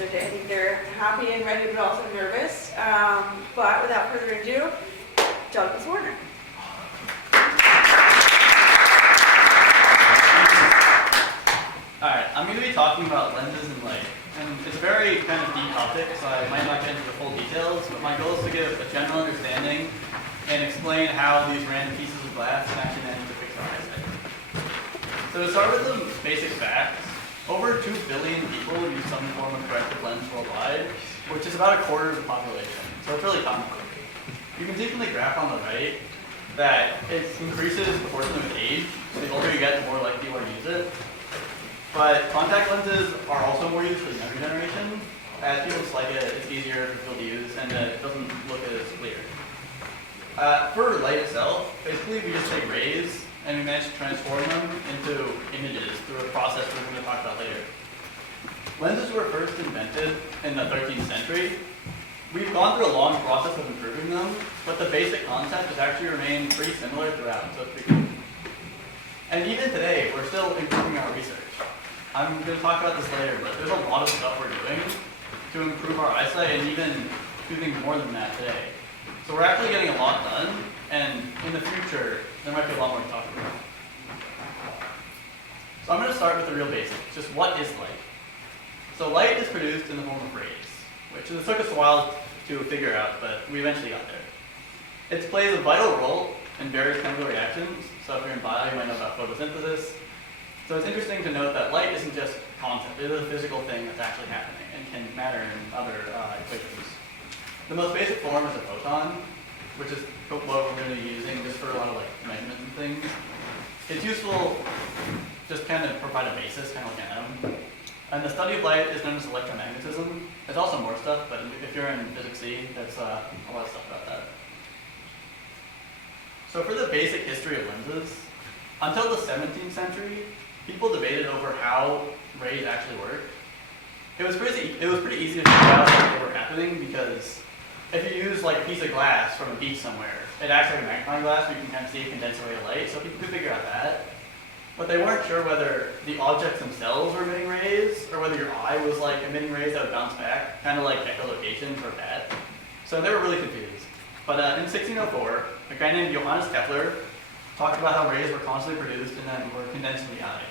their day. I think they're happy and ready, but also nervous. But without further ado, Douglas Warner. Alright, I'm going to be talking about lenses and light. And it's a very kind of deep topic, so I might not get into the full details, but my goal is to give a general understanding and explain how these random pieces of glass can actually manage to fix our eyesight. So to start with some basic facts, over 2 billion people use some form of corrective lens worldwide, which is about a quarter of the population, so it's really common. You can see from the graph on the right that it increases proportionally with age, so the older you get, the more likely you are to use it. But contact lenses are also more used for the younger generation. As people just like it, it's easier for people to use, and it doesn't look as clear. For light itself, basically we just take rays and we manage to transform them into images through a process we're going to talk about later. Lenses were first invented in the 13th century. We've gone through a long process of improving them, but the basic concept has actually remained pretty similar throughout, so it's pretty cool. And even today, we're still improving our research. I'm going to talk about this later, but there's a lot of stuff we're doing to improve our eyesight and even do things more than that today. So we're actually getting a lot done, and in the future, there might be a lot more to talk about. So I'm going to start with the real basics, just what is light? So light is produced in the form of rays, which it took us a while to figure out, but we eventually got there. It plays a vital role in various chemical reactions. So if you're in bio, you might know about photosynthesis. So it's interesting to note that light isn't just a concept, it is a physical thing that's actually happening and can matter in other equations. The most basic form is a photon, which is what we're going to be using just for a lot of measurements and things. It's useful just kind of provide a basis, kind of like an atom. And the study of light is known as electromagnetism. There's also more stuff, but if you're in Physics C, there's a lot of stuff about that. So for the basic history of lenses, until the 17th century, people debated over how rays actually work. It was pretty easy to figure out what they were happening because if you use a piece of glass from a beach somewhere, it acts like a magnifying glass, so you can kind of see a condensed ray of light, so people could figure out that. But they weren't sure whether the objects themselves were emitting rays, or whether your eye was emitting rays that would bounce back, kind of like echolocation for a bat. So they were really confused. But in 1604, a guy named Johannes Kepler talked about how rays were constantly produced and then were condensed in the eye.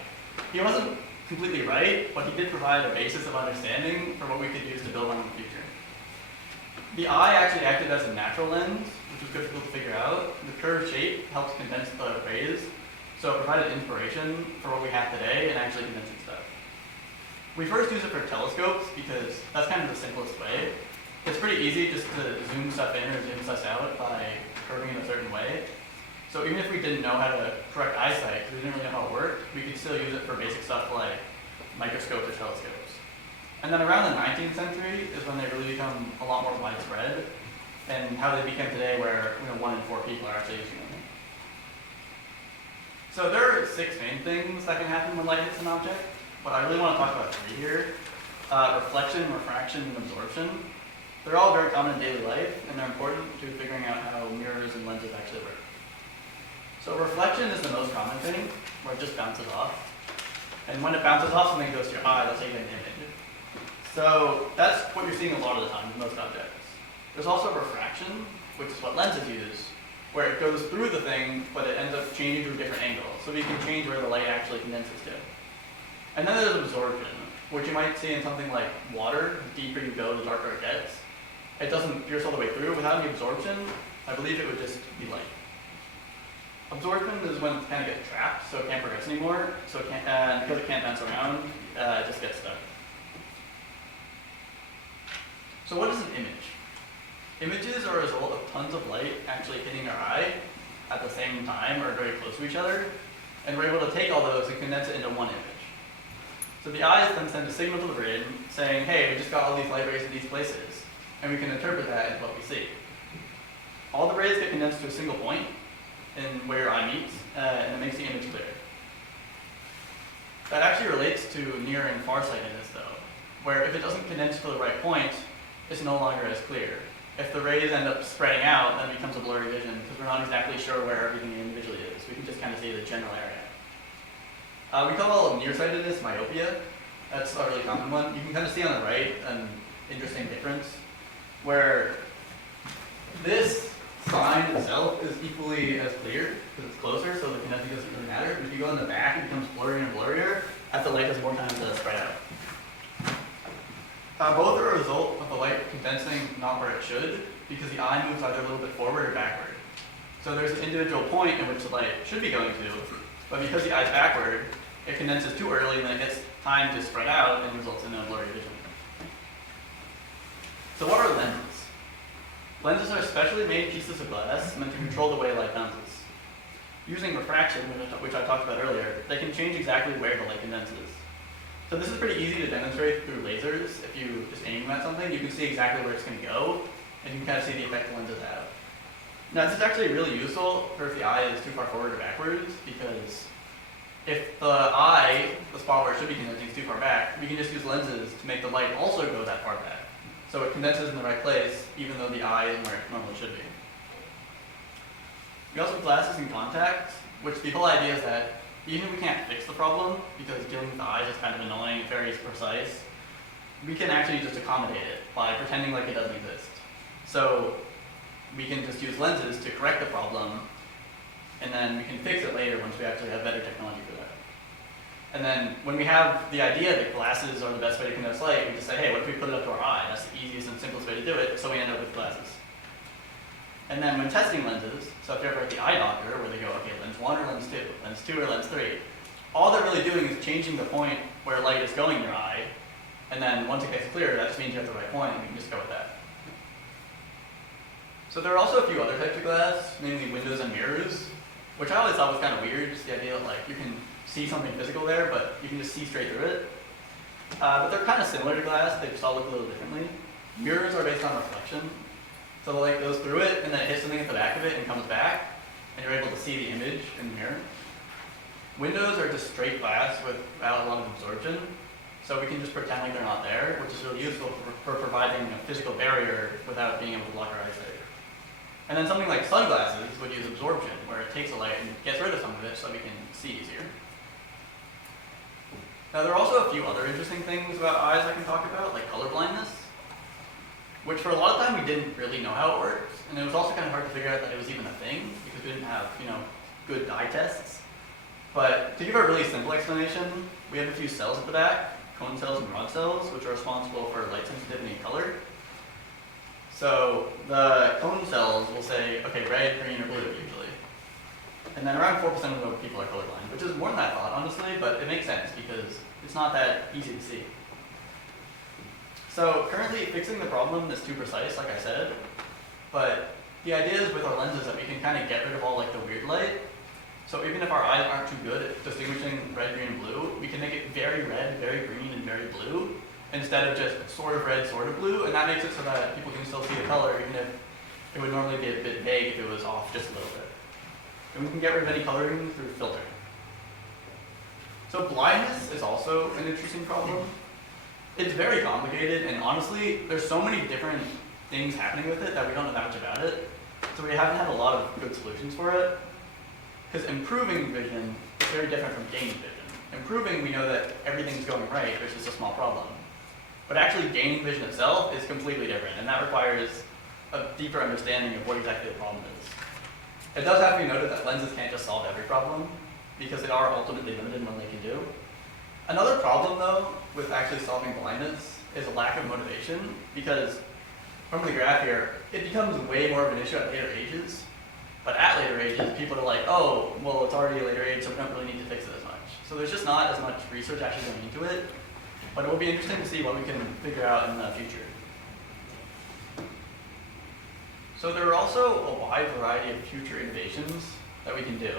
He wasn't completely right, but he did provide a basis of understanding for what we could use to build on in the future. The eye actually acted as a natural lens, which was good for people to figure out. The curved shape helped condense the rays, so it provided inspiration for what we have today and actually condensing stuff. We first use it for telescopes because that's kind of the simplest way. It's pretty easy just to zoom stuff in or zoom stuff out by curving in a certain way. So even if we didn't know how to correct eyesight, because we didn't really know how it worked, we could still use it for basic stuff like microscopes or telescopes. And then around the 19th century is when they really become a lot more widespread, and how they became today where 1 in 4 people are actually using them. So there are 6 main things that can happen when light hits an object, but I really want to talk about 3 here. Reflection, refraction, and absorption. They're all very common in daily life, and they're important to figuring out how mirrors and lenses actually work. So reflection is the most common thing, where it just bounces off. And when it bounces off, something goes to your eye, that's how you get an image. So that's what you're seeing a lot of the time with most objects. There's also refraction, which is what lenses use, where it goes through the thing, but it ends up changing to a different angle. So we can change where the light actually condenses to. And then there's absorption, which you might see in something like water. The deeper you go, the darker it gets. It doesn't pierce all the way through. Without any absorption, I believe it would just be light. Absorption is when it kind of gets trapped, so it can't progress anymore. So it can't, because it can't bounce around, it just gets stuck. So what is an image? Images are a result of tons of light actually hitting our eye at the same time or very close to each other, and we're able to take all those and condense it into one image. So the eye then sends a signal to the brain saying, hey, we just got all these light rays in these places, and we can interpret that into what we see. All the rays get condensed to a single point in where your eye meets, and it makes the image clear. That actually relates to near and farsightedness though, where if it doesn't condense to the right point, it's no longer as clear. If the rays end up spreading out, then it becomes a blurry vision because we're not exactly sure where everything individually is. We can just kind of see the general area. We call nearsightedness myopia, That's a really common one. You can kind of see on the right an interesting difference where this sign itself is equally as clear because it's closer, so the condensing doesn't really matter. But if you go in the back, it becomes blurrier and blurrier as the light has more time to spread out. Both are a result of the light condensing not where it should, because the eye moves either a little bit forward or backward. So there's an individual point in which the light should be going to, but because the eye's backward, it condenses too early and then it gets time to spread out and results in a blurry vision. So what are lenses? Lenses are specially made pieces of glass meant to control the way light bounces. Using refraction, which I talked about earlier, they can change exactly where the light condenses. So this is pretty easy to demonstrate through lasers. If you just aim at something, you can see exactly where it's going to go, and you can kind of see the effect the lenses have. Now this is actually really useful for if the eye is too far forward or backwards, because if the eye, the spot where it should be condensing, is too far back, we can just use lenses to make the light also go that far back. So it condenses in the right place, even though the eye isn't where it normally should be. We also have glasses and contacts, which the whole idea is that even if we can't fix the problem, because dealing with the eyes is kind of annoying, very precise, we can actually just accommodate it by pretending like it doesn't exist. So we can just use lenses to correct the problem, and then we can fix it later once we actually have better technology for that. And then when we have the idea that glasses are the best way to condense light, we just say, hey, what if we put it up to our eye? That's the easiest and simplest way to do it, so we end up with glasses. And then when testing lenses, so if you're ever at the eye doctor where they go, okay, lens 1 or lens 2, lens 2 or lens 3, all they're really doing is changing the point where light is going in your eye, and then once it gets clear, that just means you have the right point, and we can just go with that. So there are also a few other types of glass, mainly windows and mirrors, which I always thought was kind of weird, just the idea that like you can see something physical there, but you can just see straight through it. But they're kind of similar to glass, they just all look a little differently. Mirrors are based on reflection. So the light goes through it, and then it hits something at the back of it and comes back, and you're able to see the image in the mirror. Windows are just straight glass without a lot of absorption, so we can just pretend like they're not there, which is really useful for providing a physical barrier without being able to block our eyesight. And then something like sunglasses would use absorption, where it takes the light and gets rid of some of it so we can see easier. Now there are also a few other interesting things about eyes I can talk about, like color blindness, which for a lot of time we didn't really know how it works, and it was also kind of hard to figure out that it was even a thing, because we didn't have, good dye tests. But to give a really simple explanation, we have a few cells at the back, cone cells and rod cells, which are responsible for light sensitivity and color. So the cone cells will say, okay, red, green, or blue usually. And then around 4% of the people are colorblind, which is more than I thought, honestly, but it makes sense because it's not that easy to see. So currently fixing the problem is too precise, like I said, but the idea is with our lenses that we can kind of get rid of all like the weird light. So even if our eyes aren't too good at distinguishing red, green, and blue, we can make it very red, very green, and very blue, instead of just sort of red, sort of blue, and that makes it so that people can still see the color, even if it would normally be a bit vague if it was off just a little bit. And we can get rid of any coloring through filtering. So blindness is also an interesting problem. It's very complicated, and honestly, there's so many different things happening with it that we don't know that much about it. So we haven't had a lot of good solutions for it. Because improving vision is very different from gaining vision. Improving, we know that everything's going right, there's just a small problem. But actually gaining vision itself is completely different, and that requires a deeper understanding of what exactly the problem is. It does have to be noted that lenses can't just solve every problem, because they are ultimately limited in what they can do. Another problem, though, with actually solving blindness is a lack of motivation, because from the graph here, it becomes way more of an issue at later ages. But at later ages, people are like, oh, well, it's already a later age, so we don't really need to fix it as much. So there's just not as much research actually going into it. But it will be interesting to see what we can figure out in the future. So there are also a wide variety of future innovations that we can do.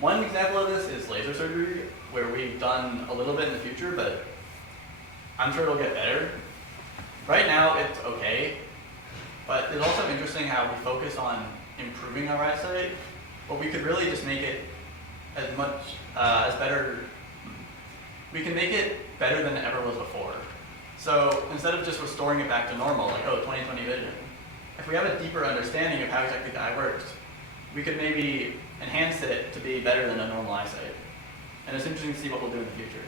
One example of this is laser surgery, where we've done a little bit in the future, but I'm sure it'll get better. Right now, it's okay, but it's also interesting how we focus on improving our eyesight, but we could really just make it as much, as better, we can make it better than it ever was before. So instead of just restoring it back to normal, like, oh, 20/20 vision, if we have a deeper understanding of how exactly the eye works, we could maybe enhance it to be better than a normal eyesight. And it's interesting to see what we'll do in the future.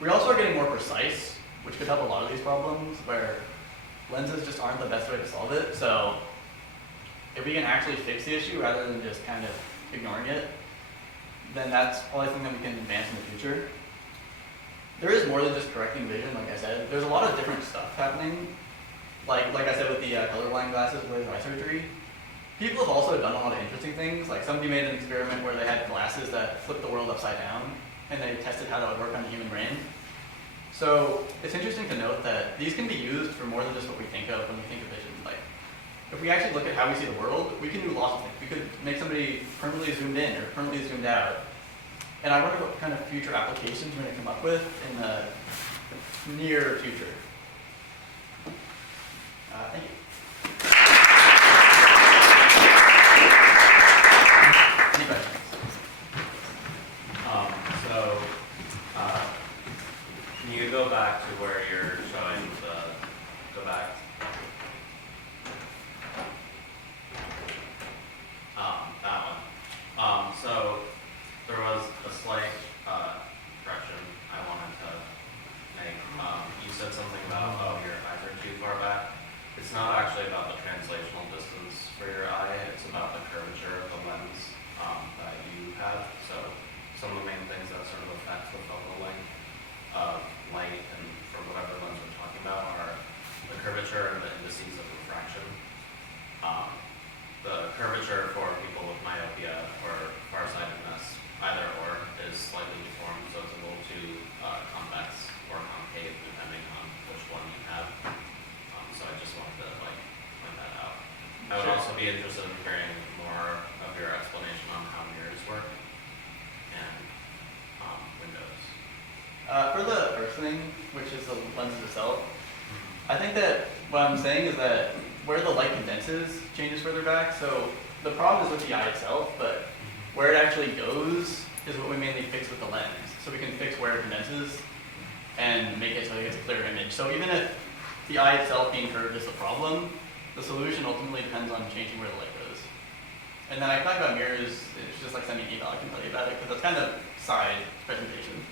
We also are getting more precise, which could help a lot of these problems, where lenses just aren't the best way to solve it. So if we can actually fix the issue rather than just kind of ignoring it, then that's probably something that we can advance in the future. There is more than just correcting vision, like I said. There's a lot of different stuff happening. Like I said with the colorblind glasses with eye surgery. People have also done a lot of interesting things. Like somebody made an experiment where they had glasses that flipped the world upside down, and they tested how that would work on the human brain. So it's interesting to note that these can be used for more than just what we think of when we think of vision. Like, if we actually look at how we see the world, we can do lots of things. We could make somebody permanently zoomed in or permanently zoomed out. And I wonder what kind of future applications we're going to come up with in the near future. Thank you. Any questions? Can you go back to where you're showing go back? That one. So there was a slight correction I wanted to make. You said something about, oh, your eyes are too far back. It's not actually about the translational distance for your eye, it's about the curvature of the lens that you have. So some of the main things that sort of affect the focal length of light and for whatever lens we're talking about are the curvature and the indices of refraction. The curvature for people with myopia or farsightedness, either or, is slightly deformed, so it's a little too convex or concave depending on which one you have. So I just wanted to point that out. I would also be interested in hearing more of your explanation on how mirrors work and windows. For the first thing, which is the lenses itself, I think that what I'm saying is that where the light condenses changes further back. So the problem is with the eye itself, but where it actually goes is what we mainly fix with the lens. So we can fix where it condenses and make it so it gets a clear image. So even if the eye itself being curved is the problem, the solution ultimately depends on changing where the light goes. And then I talk about mirrors, it's just like sending an email, I can tell you about it, because that's kind of side presentation.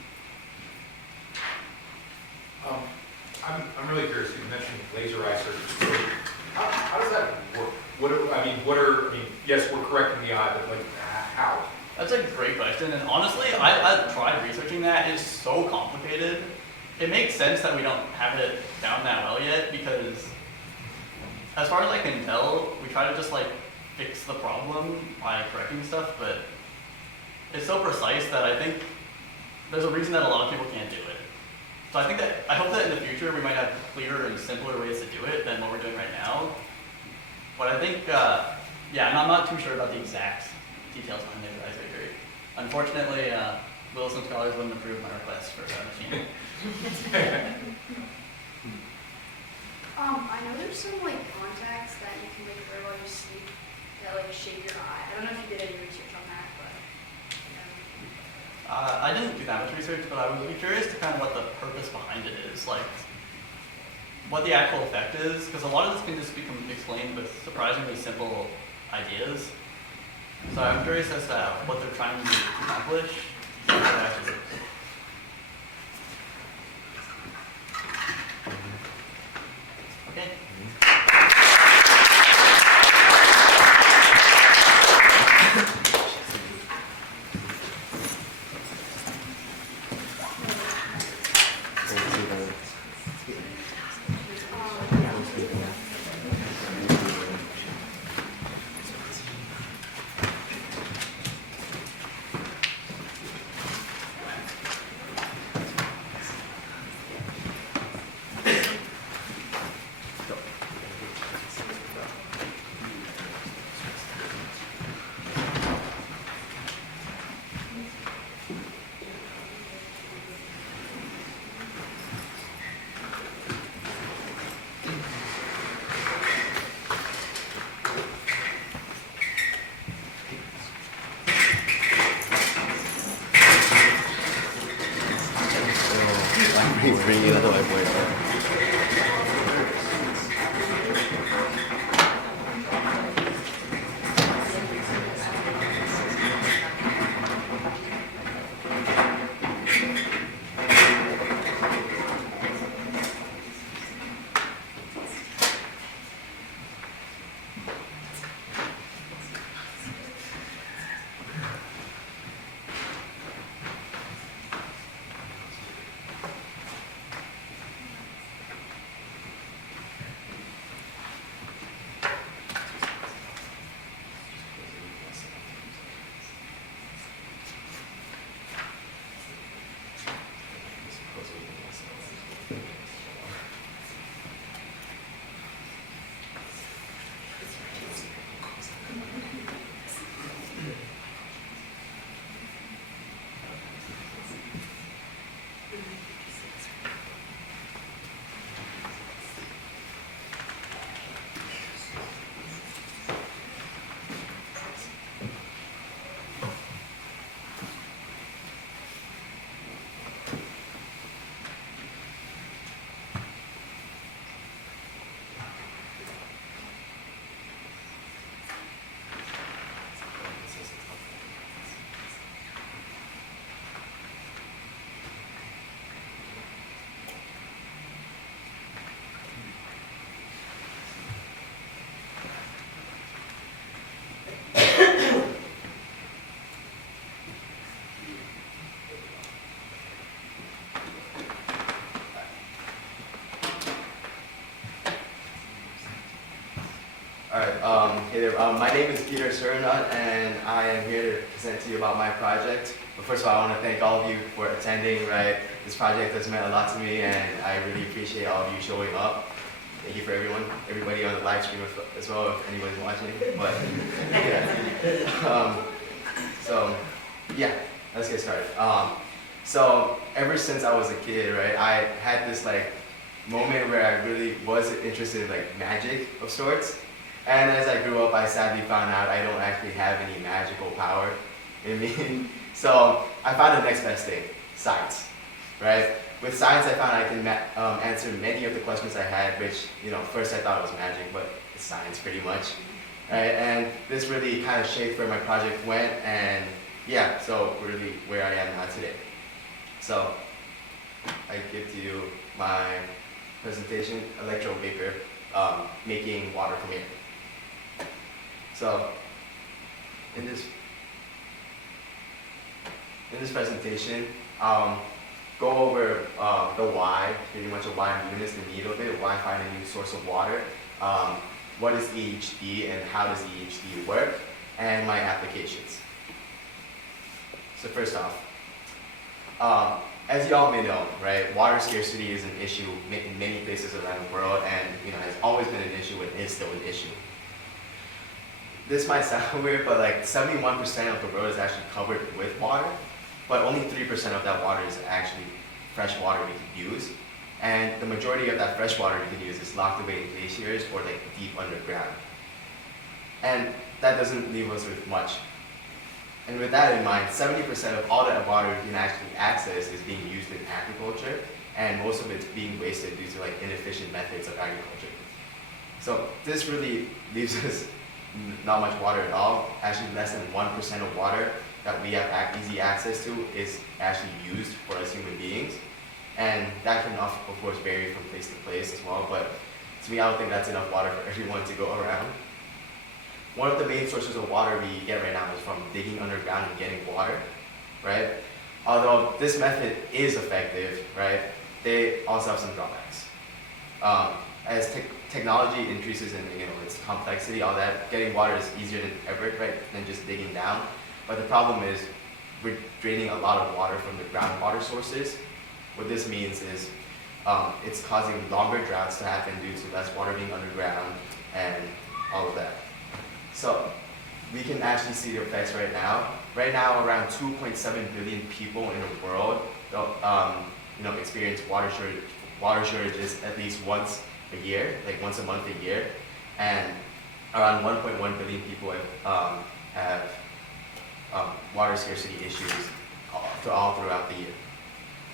I'm really curious. You mentioned laser eye surgery. So how does that work? Yes, we're correcting the eye, but how? That's a great question, and honestly, I've tried researching that. It's so complicated. It makes sense that we don't have it down that well yet, because as far as I can tell, we try to just fix the problem by correcting stuff, but it's so precise that I think there's a reason that a lot of people can't do it. So I hope that in the future we might have clearer and simpler ways to do it than what we're doing right now. But I think, and I'm not too sure about the exact details behind laser eye surgery. Unfortunately, Williston scholars wouldn't approve my request for that machine. I know there's some contacts that you can wear while you sleep that shape your eye. I don't know if you did any research on that, but I didn't do that much research, but I was curious to kind of what the purpose behind it is, what the actual effect is, because a lot of this can just become explained with surprisingly simple ideas. So I'm curious as to what they're trying to accomplish. And how it actually works. Okay. He's bringing it away for Hey there. My name is Peter Surinat, and I am here to present to you about my project. But first of all, I want to thank all of you for attending, right? This project has meant a lot to me, and I really appreciate all of you showing up. Thank you for everybody on the live stream as well, if anybody's watching. But, yeah. So, yeah, let's get started. So, ever since I was a kid, right, I had this, like, moment where I really was interested in, like, magic of sorts. And as I grew up, I sadly found out I don't actually have any magical power in me. So I found the next best thing, science, right? With science, I found I can answer many of the questions I had, which, first I thought it was magic, but it's science pretty much, right? And this really kind of shaped where my project went, and yeah, so really where I am now today. So I give to you my presentation, electro vapor, making water from air. So, in this presentation, go over the why, pretty much a why I'm doing this, the need of it, why find a new source of water, what is EHD and how does EHD work, and my applications. So first off, as you all may know, right, water scarcity is an issue in many places around the world, and has always been an issue and is still an issue. This might sound weird, but like 71% of the world is actually covered with water, but only 3% of that water is actually fresh water we can use. And the majority of that fresh water we can use is locked away in glaciers or like deep underground. And that doesn't leave us with much. And with that in mind, 70% of all that water we can actually access is being used in agriculture, and most of it's being wasted due to like inefficient methods of agriculture. So this really leaves us not much water at all. Actually, less than 1% of water that we have easy access to is actually used for us human beings. And that can, of course, vary from place to place as well, but to me, I don't think that's enough water for everyone to go around. One of the main sources of water we get right now is from digging underground and getting water, right? Although this method is effective, right, they also have some drawbacks. As technology increases in its complexity, all that, getting water is easier than ever, right, than just digging down. But the problem is we're draining a lot of water from the groundwater sources. What this means is it's causing longer droughts to happen due to less water being underground and all of that. So we can actually see the effects right now. Right now, around 2.7 billion people in the world experience water shortages at least once a year, like once a month a year, and around 1.1 billion people have water scarcity issues all throughout the year.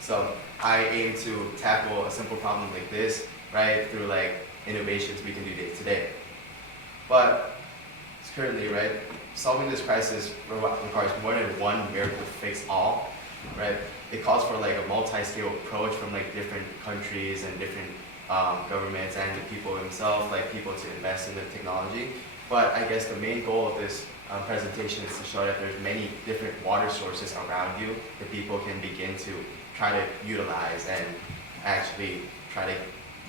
So I aim to tackle a simple problem like this, right, through like innovations we can do day to day. But currently, right, solving this crisis requires more than one miracle fix all, right? It calls for like a multi-scale approach from like different countries and different governments and the people themselves, like people to invest in the technology. But I guess the main goal of this presentation is to show that there's many different water sources around you that people can begin to try to utilize and actually try to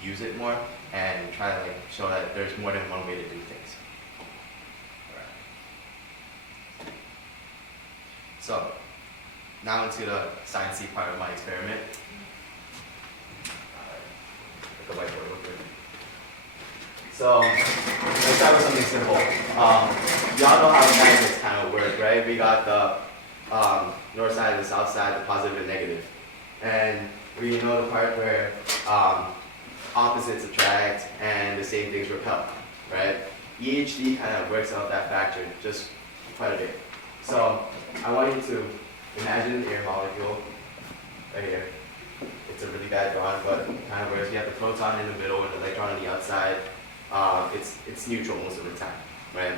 use it more and try to like show that there's more than one way to do things. Alright. So now into the sciencey part of my experiment. The whiteboard real quick. So let's start with something simple. Y'all know how magnets kind of work, right? We got the north side and the south side, the positive and negative. And we know the part where opposites attract and the same things repel, right? EHD kind of works out that factor just quite a bit. So I want you to imagine an air molecule right here. It's a really bad drawing, but kind of where you have the proton in the middle and the electron on the outside. It's neutral most of the time, right?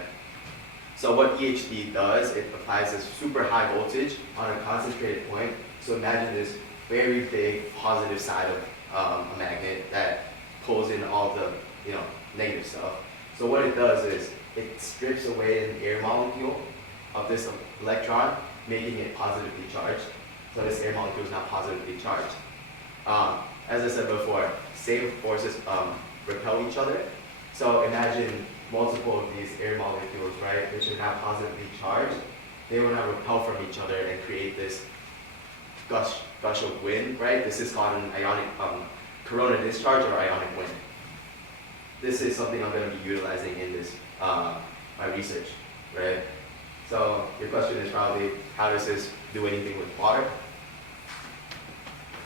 So what EHD does, it applies this super high voltage on a concentrated point. So imagine this very big positive side of a magnet that pulls in all the negative stuff. So what it does is it strips away an air molecule of this electron, making it positively charged. So this air molecule is now positively charged. As I said before, same forces repel each other. So imagine multiple of these air molecules, right, which are now positively charged, they will now repel from each other and create this gush of wind, right? This is called an ionic corona discharge or ionic wind. This is something I'm going to be utilizing in this my research, right? So your question is probably, how does this do anything with water?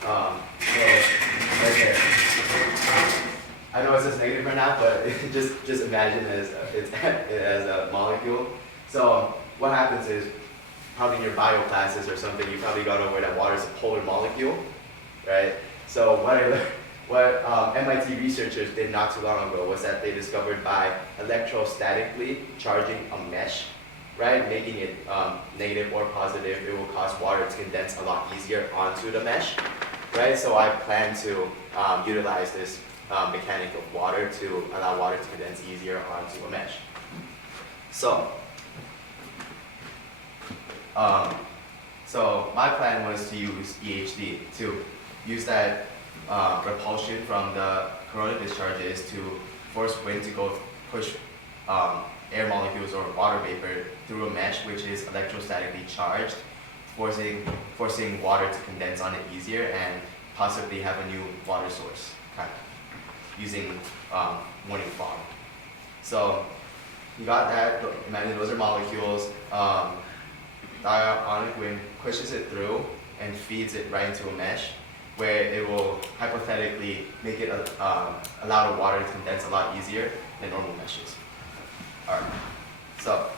So right there. I know it says negative right now, but just imagine it as a molecule. So what happens is, probably in your bio classes or something, you probably got over that water is a polar molecule, right? So what MIT researchers did not too long ago was that they discovered by electrostatically charging a mesh, right, making it negative or positive, it will cause water to condense a lot easier onto the mesh, right? So I plan to utilize this mechanic of water to allow water to condense easier onto a mesh. So my plan was to use EHD, to use that repulsion from the corona discharges to force wind to go push air molecules or water vapor through a mesh which is electrostatically charged, forcing water to condense on it easier and possibly have a new water source, kind of, using morning fog. So you got that, imagine those are molecules. The ionic wind pushes it through and feeds it right into a mesh where it will hypothetically make it allow the water to condense a lot easier than normal meshes. Alright, so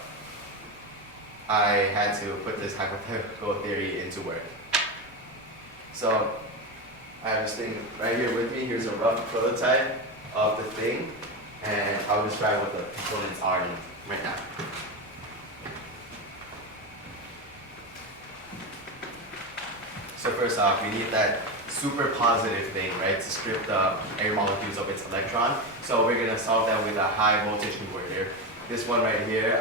I had to put this hypothetical theory into work. So I have this thing right here with me. Here's a rough prototype of the thing, and I'll describe what the components are right now. So first off, we need that super positive thing, right, to strip the air molecules of its electron. So we're gonna solve that with a high voltage converter. This one right here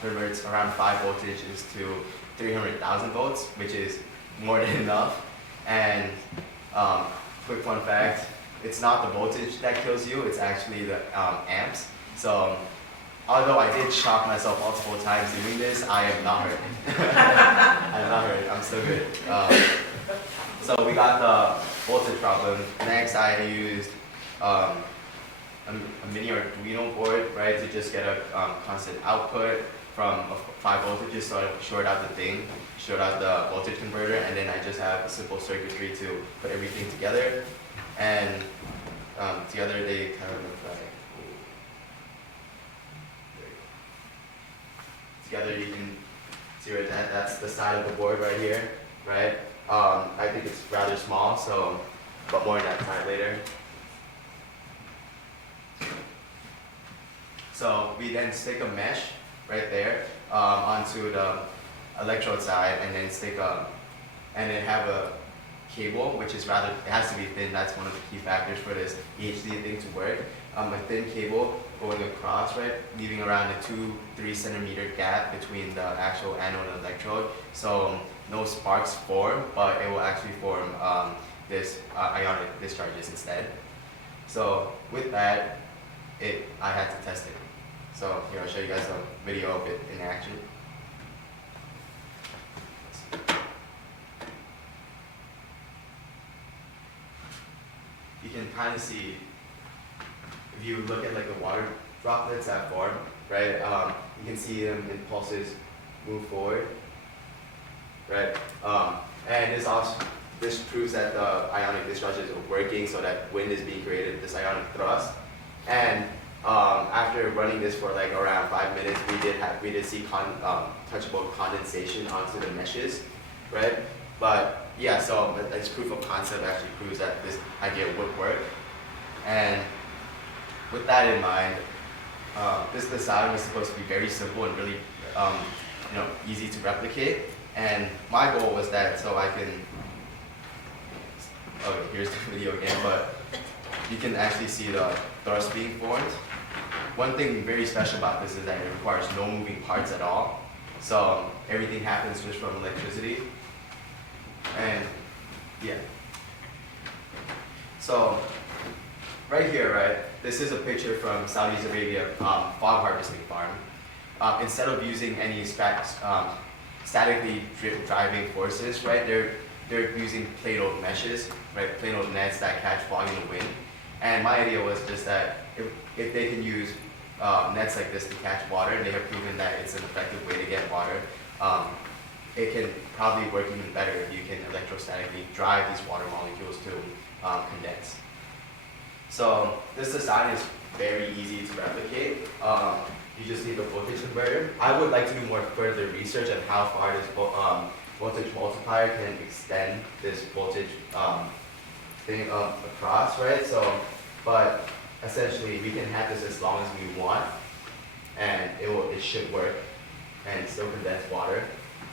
converts around 5 voltages to 300,000 volts, which is more than enough. And quick fun fact, it's not the voltage that kills you, it's actually the amps. So although I did shock myself multiple times doing this, I am not hurt. I'm not hurt, I'm still good. So we got the voltage problem. Next I used a mini Arduino board, right, to just get a constant output from 5 voltages, so I short out the thing, short out the voltage converter, and then I just have a simple circuitry to put everything together. And together they kind of look like, together you can see right that's the side of the board right here, right? I think it's rather small, so, but more on that side later. So we then stick a mesh right there onto the electrode side, and then and then have a cable, which is rather, it has to be thin. That's one of the key factors for this EHD thing to work. A thin cable going across, right, leaving around a 2-3 centimeter gap between the actual anode and electrode. So no sparks form, but it will actually form this ionic discharges instead. So with that, I had to test it. So here I'll show you guys a video of it in action. You can kind of see, if you look at like the water droplets that form, right? You can see them in pulses move forward, right? And this proves that the ionic discharges are working, so that wind is being created, this ionic thrust. And after running this for like around 5 minutes, we did see touchable condensation onto the meshes, right? But yeah, so this proof of concept actually proves that this idea would work. And with that in mind, this design was supposed to be very simple and really easy to replicate. And my goal was that so I can, okay, here's the video again, but you can actually see the thrust being formed. One thing very special about this is that it requires no moving parts at all. So everything happens just from electricity. And yeah. So right here, right, this is a picture from Saudi Arabia fog harvesting farm. Instead of using any statically driving forces, right, they're using Play-Doh meshes, right, Play-Doh nets that catch fog in the wind. And my idea was just that if they can use nets like this to catch water, and they have proven that it's an effective way to get water, it can probably work even better if you can electrostatically drive these water molecules to condense. So this design is very easy to replicate. You just need a voltage converter. I would like to do more further research on how far this voltage multiplier can extend this voltage thing across, right? So, but essentially we can have this as long as we want, and it should work and still condense water.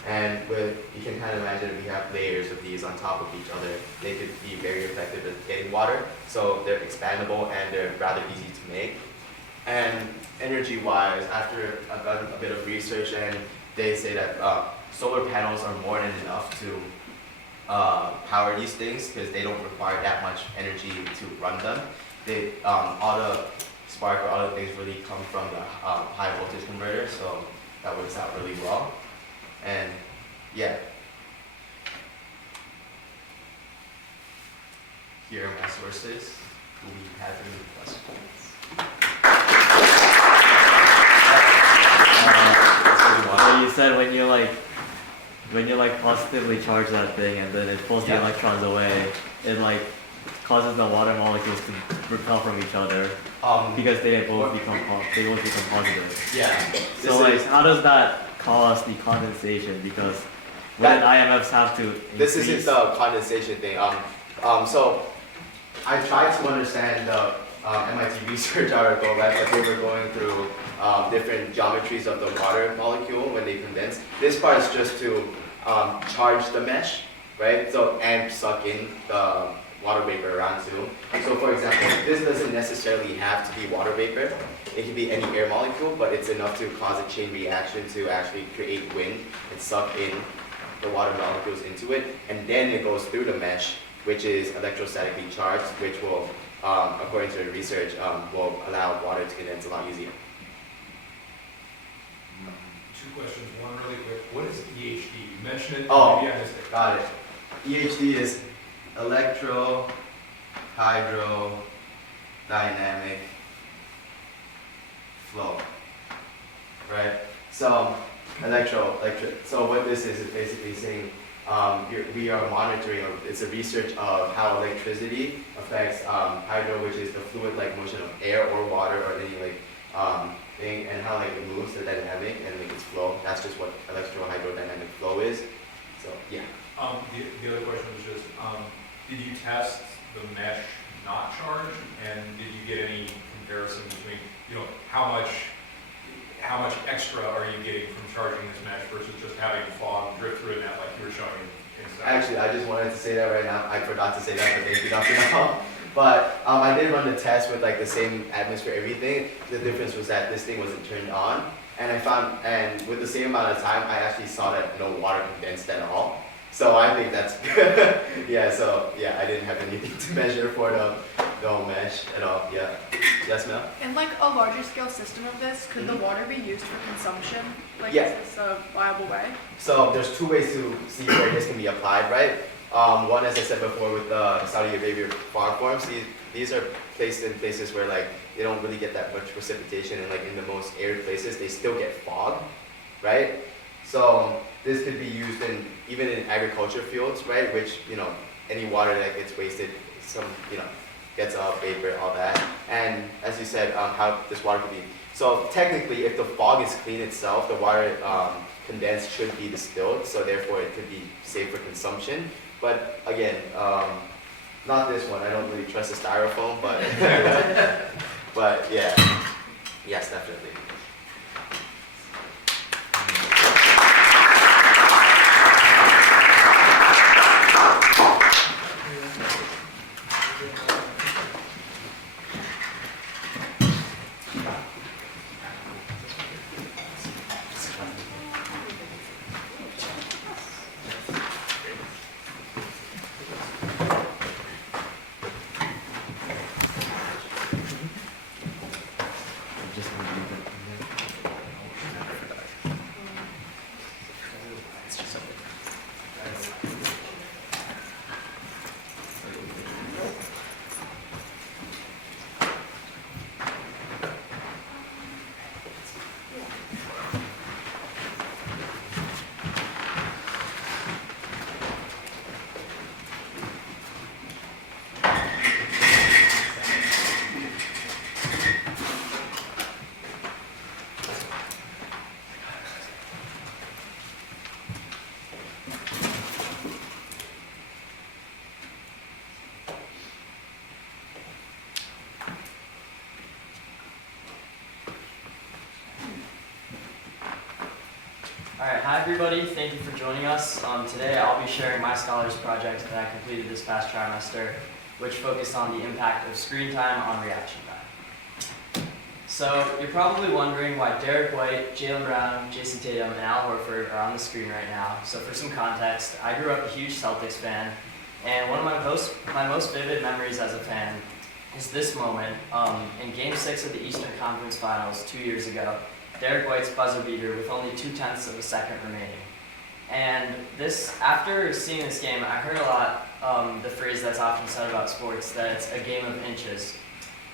And you can kind of imagine we have layers of these on top of each other. They could be very effective at getting water, so they're expandable and they're rather easy to make. And energy-wise, after I've done a bit of research, and they say that solar panels are more than enough to power these things because they don't require that much energy to run them. All the spark or all the things really come from the high voltage converter, so that works out really well. And yeah, here are my sources. Do we have any questions? So you said when you positively charge that thing and then it pulls the electrons away, it like causes the water molecules to repel from each other because they both become positive. Yeah. So like, how does that cause the condensation? Because when IMFs have to increase, This isn't the condensation thing. So I tried to understand the MIT research article, right? But they were going through different geometries of the water molecule when they condense. This part is just to charge the mesh, right? So and suck in the water vapor around too. So for example, this doesn't necessarily have to be water vapor. It can be any air molecule, but it's enough to cause a chain reaction to actually create wind and suck in the water molecules into it. And then it goes through the mesh, which is electrostatically charged, which will, according to the research, will allow water to condense a lot easier. Two questions, one really quick. What is EHD? You mentioned it, Oh. maybe I missed it. Got it. EHD is electro-hydrodynamic flow, right? So so what this is basically saying we are monitoring, or it's a research of how electricity affects hydro, which is the fluid-like motion of air or water or any like thing, and how like it moves, the dynamic and like its flow. That's just what electro-hydrodynamic flow is. So yeah. The other question was just, did you test the mesh not charged, and did you get any comparison between, how much extra are you getting from charging this mesh versus just having fog drip through it now, like you were showing inside? Actually, I just wanted to say that right now. I forgot to say that, but thank you, Dr. Now. But I did run the test with like the same atmosphere, everything. The difference was that this thing wasn't turned on, and and with the same amount of time, I actually saw that no water condensed at all. So I think that's good. Yeah, so yeah, I didn't have anything to measure for the mesh at all. Yeah. Yes, Mel? In like a larger scale system of this, could the water be used for consumption? Like, Yeah. is this a viable way? So there's two ways to see where this can be applied, right? One, as I said before, with the Saudi Arabia fog forms, these are placed in places where like they don't really get that much precipitation, and like in the most arid places, they still get fog, right? So this could be used even in agriculture fields, right? Which, any water that gets wasted, gets up, vapor, all that. And as you said, how this water could be. So technically, if the fog is clean itself, the water condensed should be distilled, so therefore it could be safe for consumption. But again, not this one. I don't really trust the styrofoam, but but yeah, yes, definitely. Alright, hi everybody, thank you for joining us. Today I'll be sharing my scholars project that I completed this past trimester, which focused on the impact of screen time on reaction time. So, you're probably wondering why Derek White, Jaylen Brown, Jason Tatum, and Al Horford are on the screen right now. So for some context, I grew up a huge Celtics fan, and one of my most vivid memories as a fan is this moment in Game 6 of the Eastern Conference Finals 2 years ago. Derek White's buzzer beater with only 0.2 of a second remaining. And after seeing this game, I heard a lot the phrase that's often said about sports, that it's a game of inches.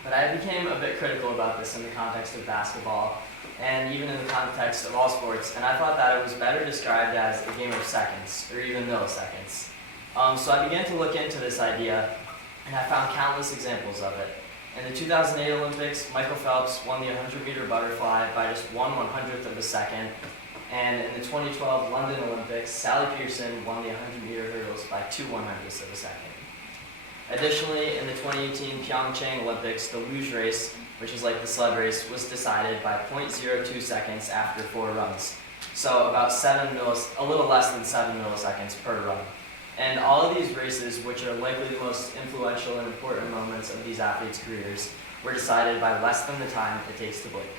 But I became a bit critical about this in the context of basketball, and even in the context of all sports, and I thought that it was better described as a game of seconds, or even milliseconds. So I began to look into this idea, and I found countless examples of it. In the 2008 Olympics, Michael Phelps won the 100-meter butterfly by just 1/100th of a second. And in the 2012 London Olympics, Sally Pearson won the 100-meter hurdles by 2/100ths of a second. Additionally, in the 2018 Pyeongchang Olympics, the luge race, which is like the sled race, was decided by 0.02 seconds after 4 runs. So about a little less than 7 milliseconds per run. And all of these races, which are likely the most influential and important moments of these athletes' careers, were decided by less than the time it takes to blink.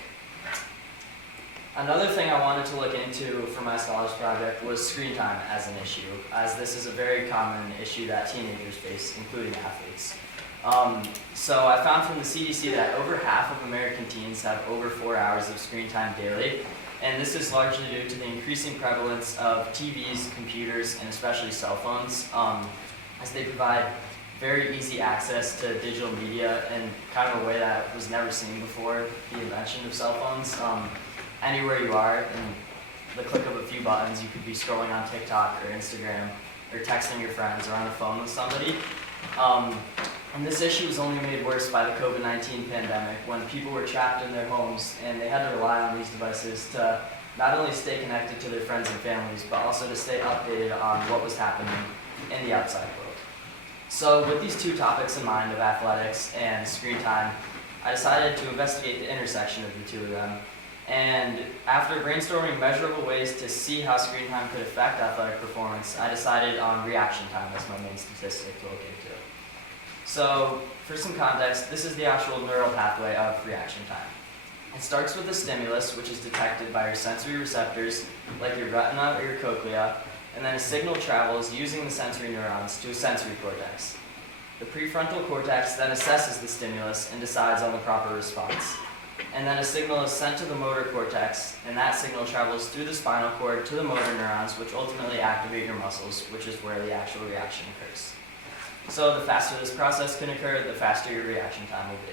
Another thing I wanted to look into for my scholars project was screen time as an issue, as this is a very common issue that teenagers face, including athletes. So I found from the CDC that over half of American teens have over 4 hours of screen time daily. And this is largely due to the increasing prevalence of TVs, computers, and especially cell phones, as they provide very easy access to digital media in kind of a way that was never seen before the invention of cell phones. Anywhere you are, in the click of a few buttons, you could be scrolling on TikTok or Instagram, or texting your friends, or on the phone with somebody. And this issue was only made worse by the COVID-19 pandemic, when people were trapped in their homes and they had to rely on these devices to not only stay connected to their friends and families, but also to stay updated on what was happening in the outside world. So with these two topics in mind of athletics and screen time, I decided to investigate the intersection of the two of them. And after brainstorming measurable ways to see how screen time could affect athletic performance, I decided on reaction time as my main statistic to look into. So, for some context, this is the actual neural pathway of reaction time. It starts with a stimulus, which is detected by your sensory receptors, like your retina or your cochlea, and then a signal travels using the sensory neurons to a sensory cortex. The prefrontal cortex then assesses the stimulus and decides on the proper response. And then a signal is sent to the motor cortex, and that signal travels through the spinal cord to the motor neurons, which ultimately activate your muscles, which is where the actual reaction occurs. So the faster this process can occur, the faster your reaction time will be.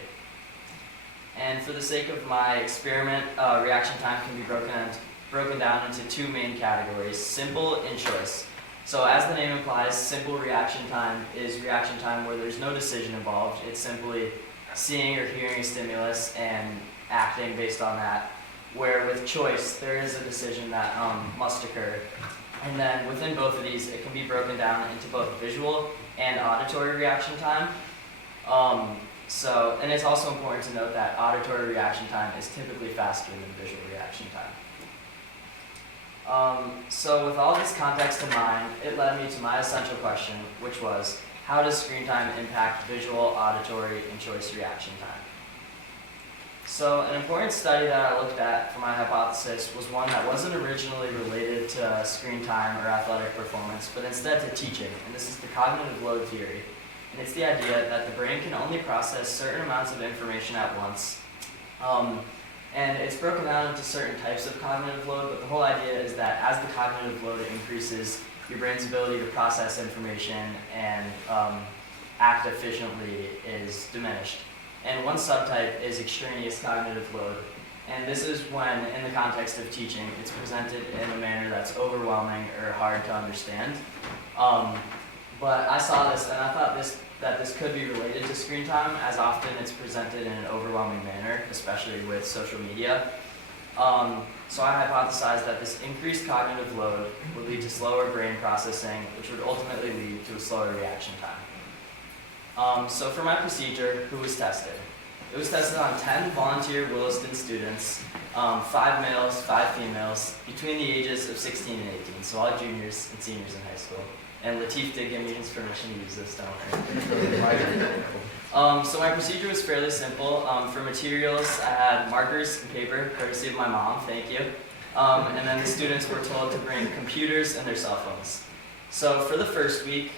And for the sake of my experiment, reaction time can be broken down into two main categories, simple and choice. So as the name implies, simple reaction time is reaction time where there's no decision involved. It's simply seeing or hearing a stimulus and acting based on that. Where with choice, there is a decision that must occur. And then within both of these, it can be broken down into both visual and auditory reaction time. And it's also important to note that auditory reaction time is typically faster than visual reaction time. So with all this context in mind, it led me to my essential question, which was, how does screen time impact visual, auditory, and choice reaction time? So an important study that I looked at for my hypothesis was one that wasn't originally related to screen time or athletic performance, but instead to teaching, and this is the cognitive load theory. And it's the idea that the brain can only process certain amounts of information at once. And it's broken down into certain types of cognitive load, but the whole idea is that as the cognitive load increases, your brain's ability to process information and act efficiently is diminished. And one subtype is extraneous cognitive load. And this is when, in the context of teaching, it's presented in a manner that's overwhelming or hard to understand. But I saw this and I thought that this could be related to screen time, as often it's presented in an overwhelming manner, especially with social media. So I hypothesized that this increased cognitive load would lead to slower brain processing, which would ultimately lead to a slower reaction time. So for my procedure, who was tested? It was tested on 10 volunteer Williston students, 5 males, 5 females, between the ages of 16 and 18, so all juniors and seniors in high school. And Latif did give me his permission to use this, don't worry. So my procedure was fairly simple. For materials, I had markers and paper, courtesy of my mom, thank you. And then the students were told to bring computers and their cell phones. So for the first week,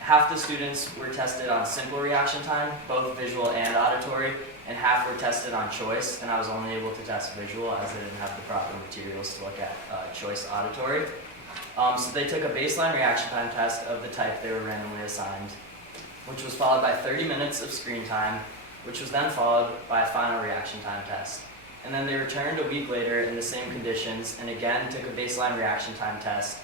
half the students were tested on simple reaction time, both visual and auditory, and half were tested on choice, and I was only able to test visual as I didn't have the proper materials to look at choice auditory. So they took a baseline reaction time test of the type they were randomly assigned, which was followed by 30 minutes of screen time, which was then followed by a final reaction time test. And then they returned a week later in the same conditions and again took a baseline reaction time test,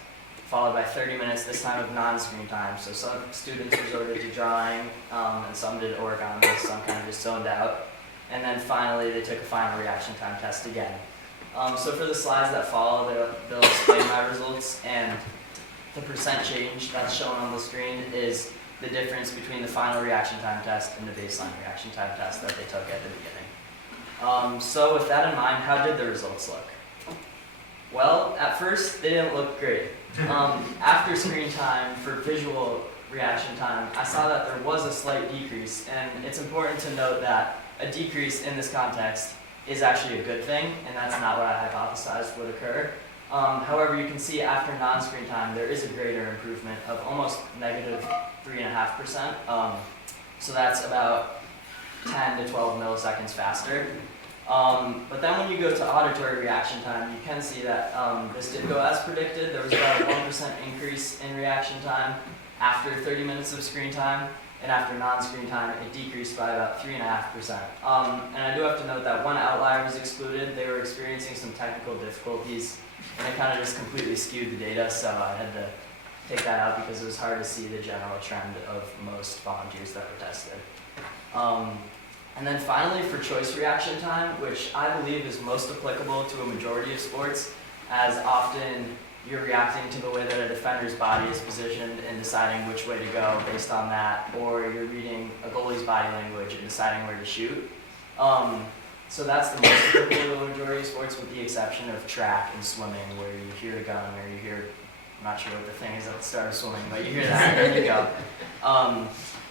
followed by 30 minutes, this time of non-screen time. So some students resorted to drawing, and some did origami, some kind of just zoned out. And then finally, they took a final reaction time test again. So for the slides that follow, they'll explain my results, and the percent change that's shown on the screen is the difference between the final reaction time test and the baseline reaction time test that they took at the beginning. So with that in mind, how did the results look? Well, at first, they didn't look great. After screen time for visual reaction time, I saw that there was a slight decrease, and it's important to note that a decrease in this context is actually a good thing, and that's not what I hypothesized would occur. However, you can see after non-screen time, there is a greater improvement of almost negative 3.5%. So that's about 10 to 12 milliseconds faster. But then when you go to auditory reaction time, you can see that this did go as predicted. There was about a 1% increase in reaction time after 30 minutes of screen time, and after non-screen time, it decreased by about 3.5%. And I do have to note that one outlier was excluded. They were experiencing some technical difficulties, and it kind of just completely skewed the data, so I had to take that out because it was hard to see the general trend of most volunteers that were tested. And then finally, for choice reaction time, which I believe is most applicable to a majority of sports, as often you're reacting to the way that a defender's body is positioned and deciding which way to go based on that, or you're reading a goalie's body language and deciding where to shoot. So that's the most applicable to a majority of sports, with the exception of track and swimming, where you hear a gun or you hear, I'm not sure what the thing is at the start of swimming, but you hear that, there you go.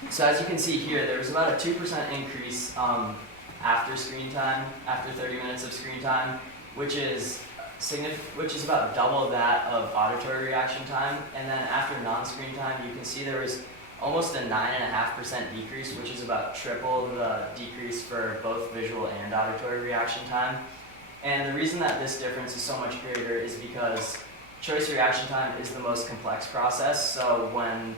So as you can see here, there was about a 2% increase after screen time, after 30 minutes of screen time, which is about double that of auditory reaction time. And then after non-screen time, you can see there was almost a 9.5% decrease, which is about triple the decrease for both visual and auditory reaction time. And the reason that this difference is so much greater is because choice reaction time is the most complex process, so when